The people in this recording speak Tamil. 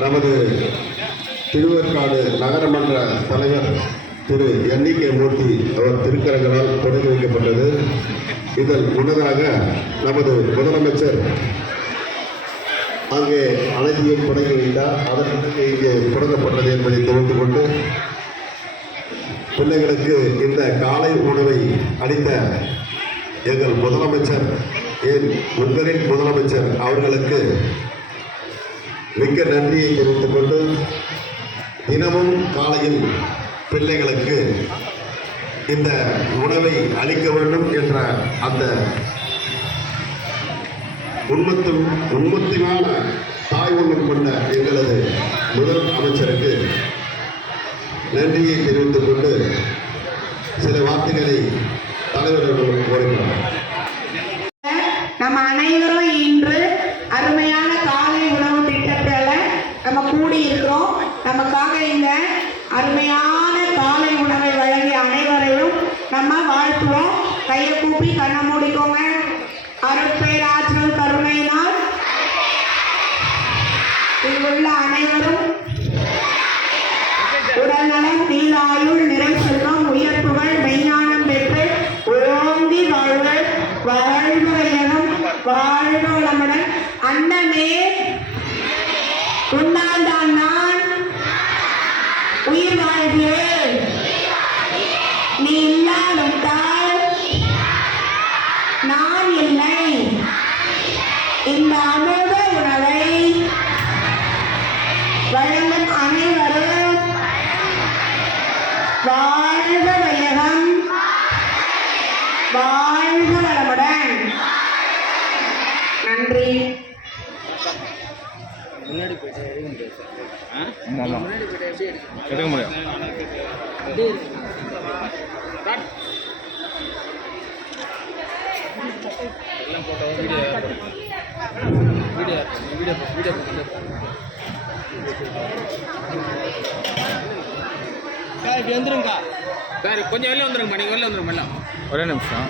நமது திருவேற்காடு நகரமன்ற தலைவர் திரு கே மூர்த்தி அவர் திருக்கரங்களால் தொடங்கி வைக்கப்பட்டது. இதன் முன்னதாக நமது முதலமைச்சர் அங்கே அனைத்தையும் தொடங்கி வைத்தார் அதற்கு இங்கே தொடங்கப்பட்டது என்பதை தெரிந்து கொண்டு பிள்ளைகளுக்கு இந்த காலை உணவை அளித்த எங்கள் முதலமைச்சர் ஏன் உங்களின் முதலமைச்சர் அவர்களுக்கு மிக்க நன்றியை தெரிவித்துக் கொண்டு தினமும் காலையில் பிள்ளைகளுக்கு இந்த உணவை அளிக்க வேண்டும் என்ற அந்த உண்மத்து உண்மத்தினான தாய் உள்ளம் கொண்ட எங்களது முதல் அமைச்சருக்கு நன்றியை தெரிவித்துக் கொண்டு சில வார்த்தைகளை உள்ள அனைவரும் உடல்நலம் நீலாயுள் நிறை செல்வம் உயர் புகழ் மெய்ஞானம் பெற்று ஓங்கி வாழ்க வாழ்வு எனும் வாழ்வு வளமுடன் அண்ணனே உன்னால் வாழ்க வளமுடன். நன்றி. முன்னாடி போயிட்டு எடுக்க முடியாது முன்னாடி போயிட்டு எப்படி எடுக்க எடுக்க முடியும். எல்லாம் photo video video video video sir இப்படி வந்துருங்கக்கா. சார் கொஞ்சம் வெளில வந்துருங்கம்மா. நீங்கள் வெளில வந்துருங்க எல்லாம். ஒரே நிமிஷம்.